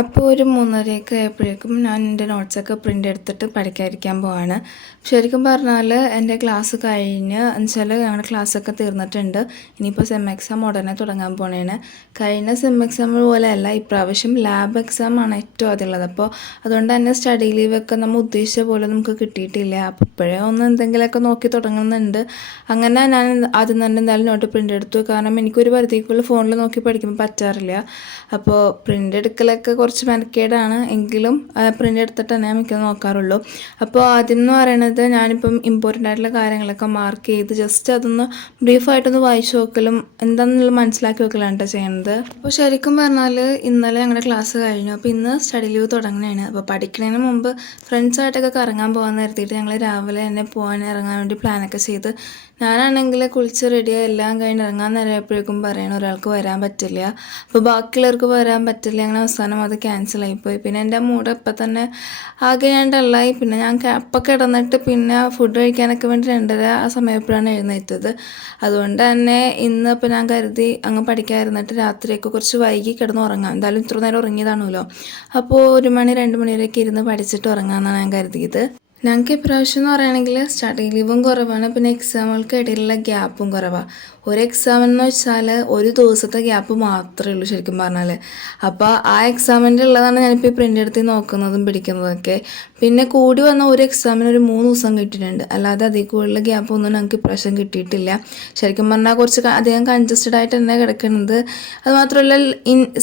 അപ്പോൾ ഒരു 3:30 ആയപ്പോഴേക്കും ഞാൻ എൻ്റെ നോട്ട്സൊക്കെ പ്രിൻ്റ് എടുത്തിട്ട് പഠിക്കാതിരിക്കാൻ പോവാണ്. ശരിക്കും പറഞ്ഞാൽ എൻ്റെ ക്ലാസ് കഴിഞ്ഞ് എന്നുവെച്ചാൽ ഞങ്ങളുടെ ക്ലാസ്സൊക്കെ തീർന്നിട്ടുണ്ട്. ഇനിയിപ്പോൾ സെം എക്സാം ഉടനെ തുടങ്ങാൻ പോണേണ്. കഴിഞ്ഞ സെം എക്സാം പോലെയല്ല, ഇപ്രാവശ്യം ലാബ് എക്സാമാണ് ഏറ്റവും ആദ്യം ഉള്ളത്. അപ്പോൾ അതുകൊണ്ട് തന്നെ സ്റ്റഡി ലീവൊക്കെ നമ്മൾ ഉദ്ദേശിച്ച പോലെ നമുക്ക് കിട്ടിയിട്ടില്ല. അപ്പോൾ ഇപ്പോഴേ ഒന്ന് എന്തെങ്കിലുമൊക്കെ നോക്കി തുടങ്ങുന്നുണ്ട്. അങ്ങനെ ഞാൻ ആദ്യം തന്നെ എന്തായാലും നോട്ട് പ്രിൻ്റ് എടുത്തു. കാരണം എനിക്കൊരു പരിധിക്കുള്ള ഫോണിൽ നോക്കി പഠിക്കുമ്പോൾ പറ്റാറില്ല. അപ്പോൾ പ്രിൻ്റ് എടുക്കലൊക്കെ കുറച്ച് മെനക്കേടാണ്, എങ്കിലും പ്രിൻ്റ് എടുത്തിട്ട് തന്നെ മിക്കത് നോക്കാറുള്ളൂ. അപ്പോൾ ആദ്യം എന്ന് പറയുന്നത് ഞാനിപ്പം ഇമ്പോർട്ടൻ്റ് ആയിട്ടുള്ള കാര്യങ്ങളൊക്കെ മാർക്ക് ചെയ്ത് ജസ്റ്റ് അതൊന്ന് ബ്രീഫായിട്ടൊന്ന് വായിച്ചു നോക്കലും എന്താണെന്നുള്ളത് മനസ്സിലാക്കി വെക്കലാണ് കേട്ടോ ചെയ്യുന്നത്. അപ്പോൾ ശരിക്കും പറഞ്ഞാൽ ഇന്നലെ ഞങ്ങളുടെ ക്ലാസ് കഴിഞ്ഞു. അപ്പോൾ ഇന്ന് സ്റ്റഡി ലീവ് തുടങ്ങുന്നതാണ്. അപ്പോൾ പഠിക്കുന്നതിന് മുമ്പ് ഫ്രണ്ട്സായിട്ടൊക്കെ കറങ്ങാൻ പോകാൻ നിർത്തിയിട്ട് ഞങ്ങൾ രാവിലെ തന്നെ ഇറങ്ങാൻ വേണ്ടി പ്ലാനൊക്കെ ചെയ്ത്, ഞാനാണെങ്കിൽ കുളിച്ച് റെഡിയായി എല്ലാം കഴിഞ്ഞ് ഇറങ്ങാൻ നേരപ്പോഴേക്കും പറയണം ഒരാൾക്ക് വരാൻ പറ്റില്ല, അപ്പോൾ ബാക്കിയുള്ളവർക്ക് വരാൻ പറ്റില്ല. അങ്ങനെ അവസാനം അത് ക്യാൻസലായിപ്പോയി. പിന്നെ എൻ്റെ മൂഡ് ഇപ്പം തന്നെ ആകെ ഞാൻ ഡള്ളായി. പിന്നെ ഞാൻ അപ്പം കിടന്നിട്ട് പിന്നെ ഫുഡ് കഴിക്കാനൊക്കെ വേണ്ടി 2:30 ആ സമയപ്പോഴാണ് എഴുന്നേറ്റത്. അതുകൊണ്ട് തന്നെ ഇന്ന് ഇപ്പം ഞാൻ കരുതി അങ്ങ് പഠിക്കാതിരുന്നിട്ട് രാത്രിയൊക്കെ കുറച്ച് വൈകി കിടന്ന് ഉറങ്ങാം, എന്തായാലും ഇത്ര നേരം ഉറങ്ങിയതാണല്ലോ. അപ്പോൾ 1 മണി 2 മണി വരെയൊക്കെ ഇരുന്ന് പഠിച്ചിട്ട് ഉറങ്ങാമെന്നാണ് ഞാൻ കരുതിയത്. ഞങ്ങൾക്ക് ഇപ്രാവശ്യം എന്ന് പറയുകയാണെങ്കിൽ സ്റ്റഡി ലീവും കുറവാണ്, പിന്നെ എക്സാമുകൾക്ക് ഇടയിലുള്ള ഗ്യാപ്പും കുറവാണ്. ഒരു എക്സാമെന്ന് വെച്ചാൽ ഒരു ദിവസത്തെ ഗ്യാപ്പ് മാത്രമേ ഉള്ളൂ ശരിക്കും പറഞ്ഞാൽ. അപ്പോൾ ആ എക്സാമിൻ്റെ ഉള്ളതാണ് ഞാനിപ്പോൾ ഈ പ്രിൻ്റ് എടുത്ത് നോക്കുന്നതും പിടിക്കുന്നതൊക്കെ. പിന്നെ കൂടി വന്ന ഒരു എക്സാമിന് ഒരു 3 ദിവസം കിട്ടിയിട്ടുണ്ട്, അല്ലാതെ അതിൽ കൂടുതൽ ഗ്യാപ്പൊന്നും ഞങ്ങൾക്ക് ഇപ്രാവശ്യം കിട്ടിയിട്ടില്ല. ശരിക്കും പറഞ്ഞാൽ കുറച്ച് അധികം കൺജസ്റ്റഡ് ആയിട്ട് തന്നെ കിടക്കുന്നത്. അതുമാത്രമല്ല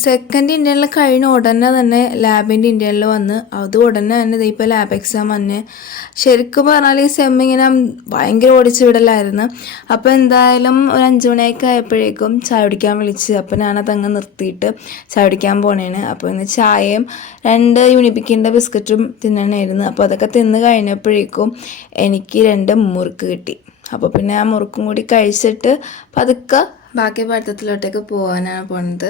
സെക്കൻഡ് ഇന്ത്യനിൽ കഴിഞ്ഞ ഉടനെ തന്നെ ലാബിൻ്റെ ഇന്ത്യനിൽ വന്ന് അത് ഉടനെ തന്നെ ഇപ്പോൾ ലാബ് എക്സാം വന്ന്. ശരിക്കും പറഞ്ഞാൽ ഈ സെം ഇങ്ങനെ ഭയങ്കര ഓടിച്ചു വിടലായിരുന്നു. അപ്പോൾ എന്തായാലും ഒരു 5 മണിയൊക്കെ ആയപ്പോഴേക്കും ചായ കുടിക്കാൻ വിളിച്ച്. അപ്പോൾ ഞാനതങ്ങ് നിർത്തിയിട്ട് ചായ കുടിക്കാൻ പോണേണ്. അപ്പോൾ ഇന്ന് ചായയും 2 യൂണിബിക്കിൻ്റെ ബിസ്ക്കറ്റും തിന്നണമായിരുന്നു. അപ്പോൾ അതൊക്കെ തിന്ന് കഴിഞ്ഞപ്പോഴേക്കും എനിക്ക് 2 മുറുക്ക് കിട്ടി. അപ്പോൾ പിന്നെ ആ മുറുക്കും കൂടി കഴിച്ചിട്ട് പതുക്കെ ബാക്കി പഠിത്തത്തിലോട്ടേക്ക് പോകാനാണ് പോണത്.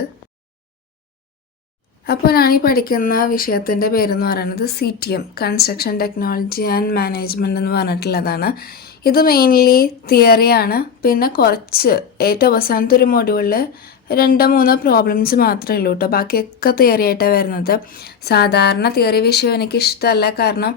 അപ്പോൾ ഞാനീ പഠിക്കുന്ന വിഷയത്തിൻ്റെ പേരെന്ന് പറയുന്നത് CTM, construction technology and management എന്ന് പറഞ്ഞിട്ടുള്ളതാണ്. ഇത് മെയിൻലി തിയറിയാണ്. പിന്നെ കുറച്ച് ഏറ്റവും അവസാനത്തെ ഒരു മൊഡ്യൂളിൽ 2-3 പ്രോബ്ലംസ് മാത്രമേ ഉള്ളൂ കേട്ടോ, ബാക്കിയൊക്കെ തിയറി ആയിട്ടാണ് വരുന്നത്. സാധാരണ തിയറി വിഷയം എനിക്ക് ഇഷ്ടമല്ല, കാരണം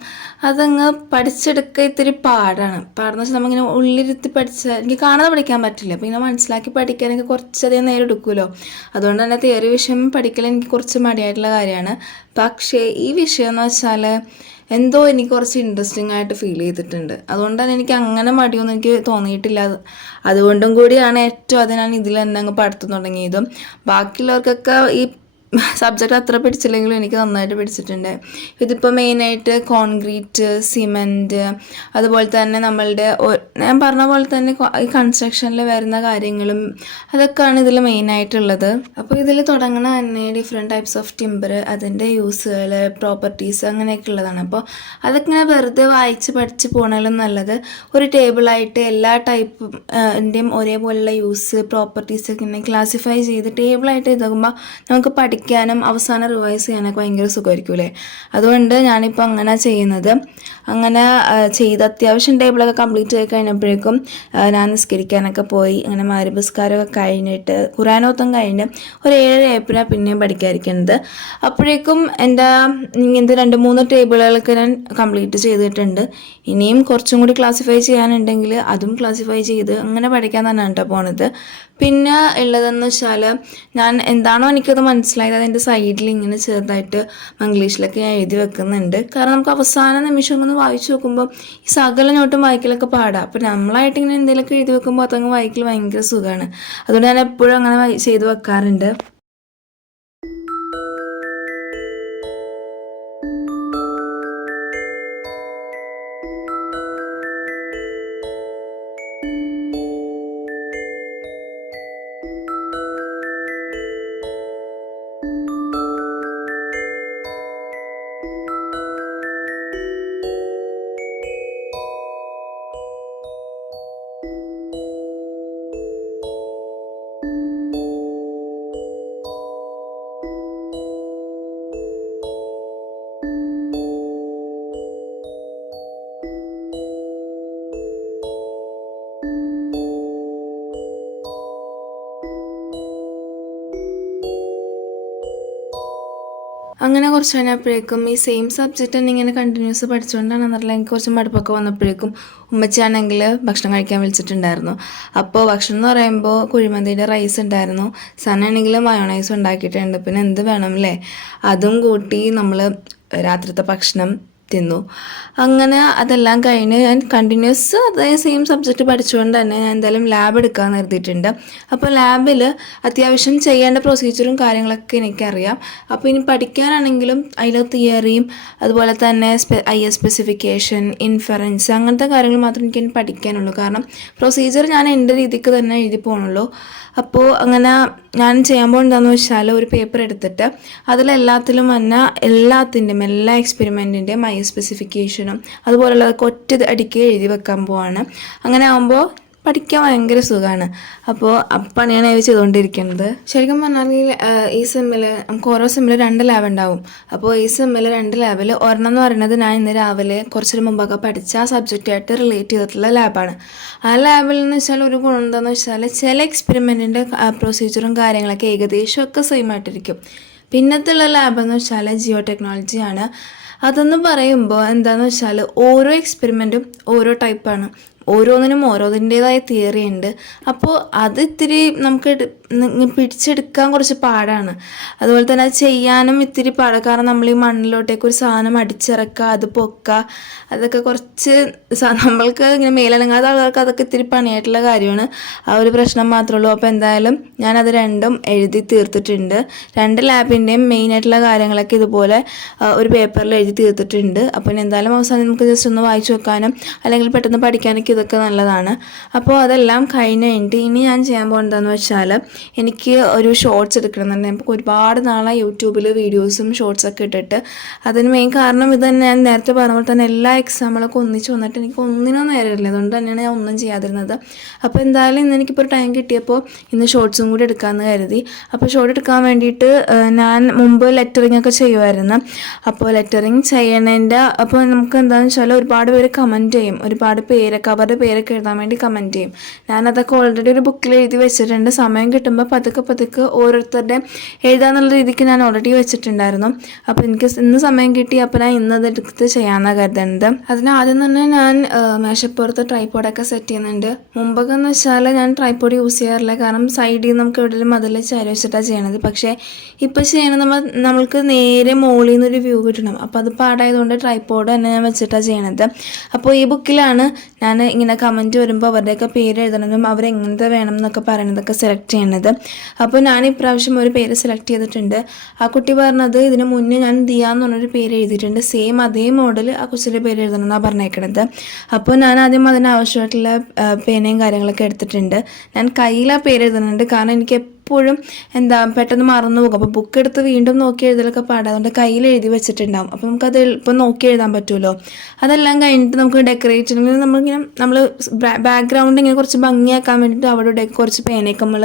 അതങ്ങ് പഠിച്ചെടുക്കുക ഇത്തിരി പാടെന്ന് വെച്ചാൽ നമ്മളിങ്ങനെ ഉള്ളിരുത്തി പഠിച്ചാൽ എനിക്ക് കാണാതെ പഠിക്കാൻ പറ്റില്ല, പിന്നെ മനസ്സിലാക്കി പഠിക്കാനൊക്കെ കുറച്ചധികം നേരം എടുക്കുമല്ലോ. അതുകൊണ്ട് തന്നെ തിയറി വിഷയം പഠിക്കൽ എനിക്ക് കുറച്ച് മടിയായിട്ടുള്ള കാര്യമാണ്. പക്ഷേ ഈ വിഷയം എന്ന് വെച്ചാൽ എന്തോ എനിക്ക് കുറച്ച് ഇൻട്രസ്റ്റിംഗ് ആയിട്ട് ഫീൽ ചെയ്തിട്ടുണ്ട്. അതുകൊണ്ട് തന്നെ എനിക്ക് അങ്ങനെ മടിയൊന്നും എനിക്ക് തോന്നിയിട്ടില്ല. അതുകൊണ്ടും കൂടിയാണ് ഏറ്റവും അത് ഞാൻ ഇതിൽ തന്നെ അങ്ങ് പഠിത്തം തുടങ്ങിയതും. ബാക്കിയുള്ളവർക്കൊക്കെ ഈ സബ്ജക്റ്റ് അത്ര പിടിച്ചില്ലെങ്കിലും എനിക്ക് നന്നായിട്ട് പിടിച്ചിട്ടുണ്ട്. ഇതിപ്പോൾ മെയിനായിട്ട് കോൺക്രീറ്റ്, സിമെൻറ്റ്, അതുപോലെ തന്നെ നമ്മളുടെ ഞാൻ പറഞ്ഞ പോലെ തന്നെ ഈ കൺസ്ട്രക്ഷനിൽ വരുന്ന കാര്യങ്ങളും അതൊക്കെയാണ് ഇതിൽ മെയിനായിട്ടുള്ളത്. അപ്പോൾ ഇതിൽ തുടങ്ങുന്ന തന്നെ ഡിഫറെൻറ്റ് ടൈപ്സ് ഓഫ് ടിമ്പർ, അതിൻ്റെ യൂസുകൾ, പ്രോപ്പർട്ടീസ് അങ്ങനെയൊക്കെ ഉള്ളതാണ്. അപ്പോൾ അതൊക്കെ ഇങ്ങനെ വെറുതെ വായിച്ച് പഠിച്ച് പോകണേലും നല്ലത് ഒരു ടേബിളായിട്ട് എല്ലാ ടൈപ്പിൻ്റെയും ഒരേപോലെയുള്ള യൂസ്, പ്രോപ്പർട്ടീസൊക്കെ ഇങ്ങനെ ക്ലാസിഫൈ ചെയ്ത് ടേബിളായിട്ട് ഇതാകുമ്പോൾ നമുക്ക് പഠിക്കാനും അവസാനം റിവൈസ് ചെയ്യാനൊക്കെ ഭയങ്കര സുഖമായിരിക്കും അല്ലേ. അതുകൊണ്ട് ഞാനിപ്പോൾ അങ്ങനെ ചെയ്യുന്നത്. അങ്ങനെ ചെയ്ത് അത്യാവശ്യം ടേബിളൊക്കെ കംപ്ലീറ്റ് ആയി കഴിഞ്ഞപ്പോഴേക്കും ഞാൻ നിസ്കരിക്കാനൊക്കെ പോയി. അങ്ങനെ മഗ്‌രിബ് നിസ്കാരമൊക്കെ കഴിഞ്ഞിട്ട് ഖുർആനോത്തും കഴിഞ്ഞ് ഒരു 7 ആയപ്പോഴാണ് പിന്നെയും പഠിക്കാതിരിക്കുന്നത്. അപ്പോഴേക്കും എൻ്റെ ഇങ്ങനത്തെ 2-3 ടേബിളുകളൊക്കെ ഞാൻ കംപ്ലീറ്റ് ചെയ്തിട്ടുണ്ട്. ഇനിയും കുറച്ചും കൂടി ക്ലാസിഫൈ ചെയ്യാനുണ്ടെങ്കിൽ അതും ക്ലാസിഫൈ ചെയ്ത് അങ്ങനെ പഠിക്കാൻ തന്നെയാണ് കേട്ടോ പോണത്. പിന്നെ ഉള്ളതെന്ന് വെച്ചാൽ ഞാൻ എന്താണോ എനിക്കത് മനസ്സിലായത് അതിൻ്റെ സൈഡിൽ ഇങ്ങനെ ചെറുതായിട്ട് മംഗ്ലീഷിലൊക്കെ ഞാൻ എഴുതി വെക്കുന്നുണ്ട്. കാരണം നമുക്ക് അവസാന നിമിഷം ഒന്ന് വായിച്ചു നോക്കുമ്പോൾ ഈ സകല നോട്ടും വായിക്കലൊക്കെ പാടാം. അപ്പോൾ നമ്മളായിട്ട് ഇങ്ങനെ എന്തെങ്കിലുമൊക്കെ എഴുതി വെക്കുമ്പോൾ അതങ്ങ് വായിക്കൽ ഭയങ്കര സുഖമാണ്. അതുകൊണ്ട് ഞാൻ എപ്പോഴും അങ്ങനെ ചെയ്ത് വെക്കാറുണ്ട്. അങ്ങനെ കുറച്ച് കഴിഞ്ഞപ്പോഴേക്കും ഈ സെയിം സബ്ജക്റ്റ് തന്നെ ഇങ്ങനെ കണ്ടിന്യൂസ് പഠിച്ചുകൊണ്ടാണ് എന്നറിയില്ല, എനിക്ക് കുറച്ച് മടുപ്പൊക്കെ വന്നപ്പോഴേക്കും ഉമ്മച്ചിയാണെങ്കിൽ ഭക്ഷണം കഴിക്കാൻ വിളിച്ചിട്ടുണ്ടായിരുന്നു. അപ്പോൾ ഭക്ഷണം എന്ന് പറയുമ്പോൾ കുഴിമന്തിയുടെ റൈസ് ഉണ്ടായിരുന്നു, സനാണെങ്കിൽ മയോണൈസ് ഉണ്ടാക്കിയിട്ടുണ്ട്, പിന്നെ എന്ത് വേണം അല്ലേ, അതും കൂട്ടി നമ്മൾ രാത്രിത്തെ ഭക്ഷണം തിന്നു. അങ്ങനെ അതെല്ലാം കഴിഞ്ഞ് ഞാൻ കണ്ടിന്യൂസ് അതേ സെയിം സബ്ജക്റ്റ് പഠിച്ചുകൊണ്ട് തന്നെ ഞാൻ എന്തായാലും ലാബ് എടുക്കാൻ നിർത്തിയിട്ടുണ്ട്. അപ്പോൾ ലാബിൽ അത്യാവശ്യം ചെയ്യേണ്ട പ്രൊസീജിയറും കാര്യങ്ങളൊക്കെ എനിക്കറിയാം. അപ്പോൾ ഇനി പഠിക്കാനാണെങ്കിലും അതിൽ തിയറിയും അതുപോലെ തന്നെ IS സ്പെസിഫിക്കേഷൻ, ഇൻഫറൻസ്, അങ്ങനത്തെ കാര്യങ്ങൾ മാത്രമേ എനിക്ക് പഠിക്കാനുള്ളൂ. കാരണം പ്രൊസീജിയർ ഞാൻ എൻ്റെ രീതിക്ക് തന്നെ എഴുതി പോകണുള്ളൂ. അപ്പോൾ അങ്ങനെ ഞാൻ ചെയ്യാൻ പോകുന്നതെന്ന് വെച്ചാൽ ഒരു പേപ്പർ എടുത്തിട്ട് അതിലെല്ലാത്തിലും വന്ന എല്ലാ എക്സ്പെരിമെൻറ്റിൻ്റെയും സ്പെസിഫിക്കേഷനും അതുപോലുള്ളതൊക്കെ ഒറ്റ അടിക്ക് എഴുതി വെക്കാൻ പോവാണ്. അങ്ങനെ ആകുമ്പോൾ പഠിക്കാൻ ഭയങ്കര സുഖമാണ്. അപ്പോൾ അപ്പാണ് ഞാൻ അത് ചെയ്തുകൊണ്ടിരിക്കുന്നത്. ശരിക്കും പറഞ്ഞാൽ ഈ സെമ്മിൽ നമുക്ക് ഓരോ സെമ്മിൽ 2 ലാബ് ഉണ്ടാവും. അപ്പോൾ ഈ സെമ്മിൽ 2 ലാബിൽ ഒരെണ്ണം എന്ന് പറയുന്നത് ഞാൻ ഇന്ന് രാവിലെ കുറച്ചൊരു മുമ്പൊക്കെ പഠിച്ച ആ സബ്ജക്റ്റായിട്ട് റിലേറ്റ് ചെയ്തിട്ടുള്ള ലാബാണ്. ആ ലാബിൽ എന്ന് വെച്ചാൽ ഒരു ഗുണം എന്താണെന്ന് വെച്ചാൽ ചില എക്സ്പെരിമെൻറ്റിൻ്റെ പ്രൊസീജിയറും കാര്യങ്ങളൊക്കെ ഏകദേശമൊക്കെ സെയിം ആയിട്ടിരിക്കും. പിന്നത്തുള്ള ലാബെന്ന് വെച്ചാൽ ജിയോ ടെക്നോളജിയാണ്. അതെന്ന് പറയുമ്പോൾ എന്താണെന്ന് വെച്ചാൽ ഓരോ എക്സ്പെരിമെൻറ്റും ഓരോ ടൈപ്പാണ്, ഓരോന്നിനും ഓരോന്നിൻ്റേതായ തിയറി ഉണ്ട്. അപ്പോൾ അത് ഇത്തിരി നമുക്ക് പിടിച്ചെടുക്കാൻ കുറച്ച് പാടാണ്. അതുപോലെ തന്നെ അത് ചെയ്യാനും ഇത്തിരി പാടാണ്. കാരണം നമ്മൾ ഈ മണ്ണിലോട്ടേക്ക് ഒരു സാധനം അടിച്ചിറക്കുക, അത് പൊക്കുക, അതൊക്കെ കുറച്ച് നമ്മൾക്ക് ഇങ്ങനെ മേലനങ്ങാത്ത ആളുകൾക്ക് അതൊക്കെ ഇത്തിരി പണിയായിട്ടുള്ള കാര്യമാണ്. ആ ഒരു പ്രശ്നം മാത്രമേ ഉള്ളൂ. അപ്പോൾ എന്തായാലും ഞാനത് രണ്ടും എഴുതി തീർത്തിട്ടുണ്ട്. 2 ലാബിൻ്റെയും മെയിനായിട്ടുള്ള കാര്യങ്ങളൊക്കെ ഇതുപോലെ ഒരു പേപ്പറിൽ എഴുതി തീർത്തിട്ടുണ്ട്. അപ്പോൾ എന്തായാലും അവസാനം നമുക്ക് ജസ്റ്റ് ഒന്ന് വായിച്ചു വെക്കാനും അല്ലെങ്കിൽ പെട്ടെന്ന് പഠിക്കാനൊക്കെ ഇതൊക്കെ നല്ലതാണ്. അപ്പോൾ അതെല്ലാം കഴിഞ്ഞിട്ട് ഇനി ഞാൻ ചെയ്യാൻ പോകുന്നതെന്ന് വെച്ചാൽ എനിക്ക് ഒരു ഷോർട്സ് എടുക്കണം എന്ന് പറഞ്ഞാൽ നമുക്ക് ഒരുപാട് നാളെ യൂട്യൂബിൽ വീഡിയോസും ഷോർട്സൊക്കെ ഇട്ടിട്ട്. അതിന് മെയിൻ കാരണം ഇത് തന്നെ, ഞാൻ നേരത്തെ പറഞ്ഞ പോലെ തന്നെ എല്ലാ എക്സാമുകളൊക്കെ ഒന്നിച്ച് വന്നിട്ട് എനിക്ക് ഒന്നിനും നേരമില്ല. അതുകൊണ്ട് തന്നെയാണ് ഞാൻ ഒന്നും ചെയ്യാതിരുന്നത്. അപ്പോൾ എന്തായാലും ഇന്ന് എനിക്കിപ്പോൾ ഒരു ടൈം കിട്ടിയപ്പോൾ ഇന്ന് ഷോർട്സും കൂടി എടുക്കാമെന്ന് കരുതി. അപ്പോൾ ഷോർട്ട് എടുക്കാൻ വേണ്ടിയിട്ട് ഞാൻ മുമ്പ് ലെറ്ററിങ് ഒക്കെ ചെയ്യുമായിരുന്നു. അപ്പോൾ ലെറ്ററിങ് ചെയ്യണതിൻ്റെ അപ്പോൾ നമുക്ക് എന്താണെന്ന് വെച്ചാൽ ഒരുപാട് പേര് കമൻറ്റ് ചെയ്യും, ഒരുപാട് പേരൊക്കെ അവരുടെ പേരൊക്കെ എഴുതാൻ വേണ്ടി കമൻറ്റ് ചെയ്യും. ഞാനതൊക്കെ ഓൾറെഡി ഒരു ബുക്കിൽ എഴുതി വെച്ചിട്ടുണ്ട്. സമയം കിട്ടുമ്പോൾ പതുക്കെ ഓരോരുത്തരുടെ എഴുതാന്നുള്ള രീതിക്ക് ഞാൻ ഓൾറെഡി വെച്ചിട്ടുണ്ടായിരുന്നു. അപ്പോൾ എനിക്ക് ഇന്ന് സമയം കിട്ടി, അപ്പോൾ ഞാൻ ഇന്നത് എടുത്ത് ചെയ്യാമെന്നാണ് കരുതുന്നത്. അതിനാദ്യം തന്നെ ഞാൻ മേശപ്പുറത്ത് ട്രൈപോഡൊക്കെ സെറ്റ് ചെയ്യുന്നുണ്ട്. മുമ്പൊക്കെ എന്ന് വെച്ചാൽ ഞാൻ ട്രൈപോഡ് യൂസ് ചെയ്യാറില്ല, കാരണം സൈഡിൽ നമുക്ക് എവിടെയും അതിൽ ചാരി വെച്ചിട്ടാണ് ചെയ്യണത്. പക്ഷേ ഇപ്പോൾ ചെയ്യണത് നമ്മൾക്ക് നേരെ മുകളിൽ നിന്നൊരു വ്യൂ കിട്ടണം. അപ്പോൾ അത് പാടായതുകൊണ്ട് ട്രൈപോഡ് തന്നെ ഞാൻ വെച്ചിട്ടാണ് ചെയ്യണത്. അപ്പോൾ ഈ ബുക്കിലാണ് ഞാൻ ഇങ്ങനെ കമൻറ്റ് വരുമ്പോൾ അവരുടെയൊക്കെ പേര് എഴുതണതും അവരെങ്ങനത്തെ വേണം എന്നൊക്കെ പറയണതൊക്കെ സെലക്ട് ചെയ്യണത്. അപ്പോൾ ഞാൻ ഇപ്രാവശ്യം ഒരു പേര് സെലക്ട് ചെയ്തിട്ടുണ്ട്. ആ കുട്ടി പറഞ്ഞത് ഇതിന് മുന്നേ ഞാൻ ദിയ എന്ന് പറഞ്ഞൊരു പേര് എഴുതിയിട്ടുണ്ട്, സെയിം അതേ മോഡൽ ആ കൊച്ചിൻ്റെ പേര് എഴുതണം എന്നാണ് പറഞ്ഞേക്കണത്. അപ്പോൾ ഞാൻ ആദ്യം അതിനാവശ്യമായിട്ടുള്ള പേനയും കാര്യങ്ങളൊക്കെ എടുത്തിട്ടുണ്ട്. ഞാൻ കയ്യിൽ ആ പേര് എഴുതുന്നുണ്ട്, കാരണം എനിക്ക് എപ്പോഴും പെട്ടെന്ന് മറന്നു പോകും. അപ്പോൾ ബുക്ക് എടുത്ത് വീണ്ടും നോക്കി എഴുതലൊക്കെ പാടാം. അതുകൊണ്ട് കയ്യിൽ എഴുതി വെച്ചിട്ടുണ്ടാവും. അപ്പോൾ നമുക്കത് എളുപ്പം നോക്കി എഴുതാൻ പറ്റുമല്ലോ. അതെല്ലാം കഴിഞ്ഞിട്ട് നമുക്ക് ഡെക്കറേറ്റ് ചെയ്യണമെങ്കിൽ നമ്മൾ ബാക്ക്ഗ്രൗണ്ട് ഇങ്ങനെ കുറച്ച് ഭംഗിയാക്കാൻ വേണ്ടിയിട്ട് അവിടെ ഇവിടെയൊക്കെ കുറച്ച് പേനയൊക്കെ നമ്മൾ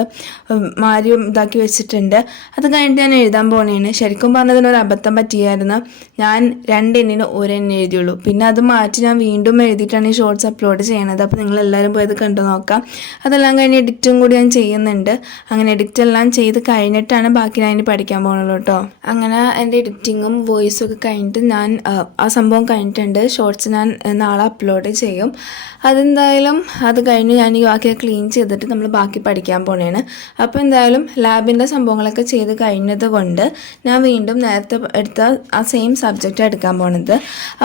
മാരി ഇതാക്കി വെച്ചിട്ടുണ്ട്. അത് കഴിഞ്ഞിട്ട് ഞാൻ എഴുതാൻ പോണേണ്. ശരിക്കും പറഞ്ഞതിനൊരു അബദ്ധം പറ്റിയായിരുന്നു. ഞാൻ 2 എണ്ണിന് 1 എണ്ണ എഴുതിയുള്ളൂ. പിന്നെ അത് മാറ്റി ഞാൻ വീണ്ടും എഴുതിയിട്ടാണ് ഈ ഷോർട്സ് അപ്ലോഡ് ചെയ്യണത്. അപ്പോൾ നിങ്ങളെല്ലാവരും പോയത് കണ്ടു നോക്കാം. അതെല്ലാം കഴിഞ്ഞ് എഡിറ്റും കൂടി ഞാൻ ചെയ്യുന്നുണ്ട്. അങ്ങനെ എഡിറ്റെല്ലാം ചെയ്ത് കഴിഞ്ഞിട്ടാണ് ബാക്കി ഞാൻ ഇനി പഠിക്കാൻ പോകുന്നുള്ളൂ കേട്ടോ. അങ്ങനെ എൻ്റെ എഡിറ്റിങ്ങും വോയിസും ഒക്കെ കഴിഞ്ഞിട്ട് ഞാൻ ആ സംഭവം കഴിഞ്ഞിട്ടുണ്ട്. ഷോർട്സ് ഞാൻ നാളെ അപ്ലോഡ് ചെയ്യും. അതെന്തായാലും അത് കഴിഞ്ഞ് ഞാൻ ഈ ബാക്കി ക്ലീൻ ചെയ്തിട്ട് നമ്മൾ ബാക്കി പഠിക്കാൻ പോണേണ്. അപ്പോൾ എന്തായാലും ലാബിൻ്റെ സംഭവങ്ങളൊക്കെ ചെയ്ത് കഴിഞ്ഞത് കൊണ്ട് ഞാൻ വീണ്ടും നേരത്തെ എടുത്ത ആ സെയിം സബ്ജക്റ്റ് എടുക്കാൻ പോണത്.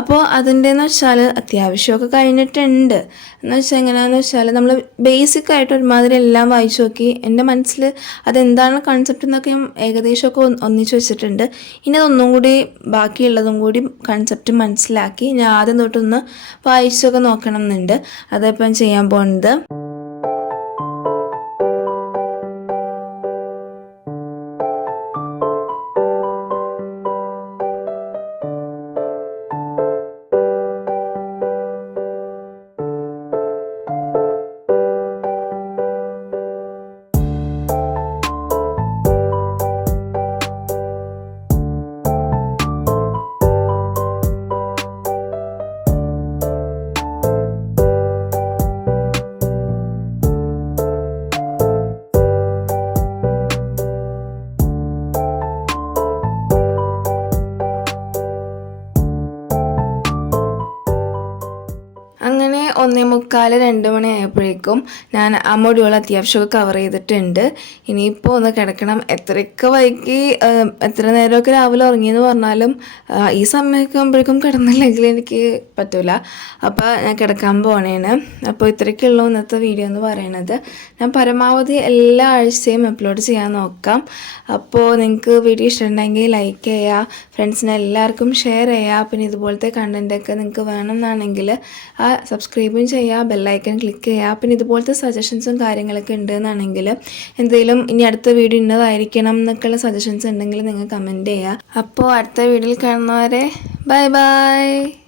അപ്പോൾ അതിൻ്റെന്ന് വെച്ചാൽ അത്യാവശ്യമൊക്കെ കഴിഞ്ഞിട്ടുണ്ട്. എന്ന് വെച്ചാൽ എങ്ങനെയാണെന്ന് വെച്ചാൽ നമ്മൾ ബേസിക്കായിട്ട് ഒരുമാതിരി എല്ലാം വായിച്ചു നോക്കി. എൻ്റെ മനസ്സിൽ അതെന്താണ് കൺസെപ്റ്റ് എന്നൊക്കെ ഞാൻ ഏകദേശമൊക്കെ ഒന്നിച്ച് വെച്ചിട്ടുണ്ട്. ഇനി അതൊന്നും കൂടി ബാക്കിയുള്ളതും കൂടി കൺസെപ്റ്റ് മനസ്സിലാക്കി ഞാൻ ആദ്യം തൊട്ടൊന്ന് വായിച്ചൊക്കെ നോക്കണം എന്നുണ്ട്. അതപ്പം ചെയ്യാൻ പോകുന്നത്. 1:45 2 മണിയായപ്പോഴേക്കും ഞാൻ ആ മൊഡ്യൂൾ അത്യാവശ്യമൊക്കെ കവർ ചെയ്തിട്ടുണ്ട്. ഇനിയിപ്പോൾ ഒന്ന് കിടക്കണം. എത്രയൊക്കെ വൈകി എത്ര നേരമൊക്കെ രാവിലെ ഉറങ്ങിയെന്ന് പറഞ്ഞാലും ഈ സമയമൊക്കെ ആകുമ്പോഴേക്കും കിടന്നില്ലെങ്കിൽ എനിക്ക് പറ്റില്ല. അപ്പോൾ ഞാൻ കിടക്കാൻ പോകണേന്. അപ്പോൾ ഇത്രയൊക്കെയുള്ളൂ ഇന്നത്തെ വീഡിയോ എന്ന് പറയണത്. ഞാൻ പരമാവധി എല്ലാ ആഴ്ചയും അപ്ലോഡ് ചെയ്യാൻ നോക്കാം. അപ്പോൾ നിങ്ങൾക്ക് വീഡിയോ ഇഷ്ടമുണ്ടെങ്കിൽ ലൈക്ക് ചെയ്യുക, ഫ്രണ്ട്സിന് എല്ലാവർക്കും ഷെയർ ചെയ്യുക. പിന്നെ ഇതുപോലത്തെ കണ്ടൻറ്റൊക്കെ നിങ്ങൾക്ക് വേണമെന്നാണെങ്കിൽ സബ്സ്ക്രൈബും ചെയ്യുക, ബെല്ലൈക്കൺ ക്ലിക്ക് ചെയ്യുക. പിന്നെ ഇതുപോലത്തെ സജഷൻസും കാര്യങ്ങളൊക്കെ ഉണ്ടെന്നാണെങ്കിൽ എന്തെങ്കിലും ഇനി അടുത്ത വീഡിയോ ഇന്നതായിരിക്കണം എന്നൊക്കെയുള്ള സജഷൻസ് ഉണ്ടെങ്കിൽ നിങ്ങൾ കമൻറ്റ് ചെയ്യുക. അപ്പോൾ അടുത്ത വീഡിയോയിൽ കാണുന്നവരെ ബൈ ബൈ.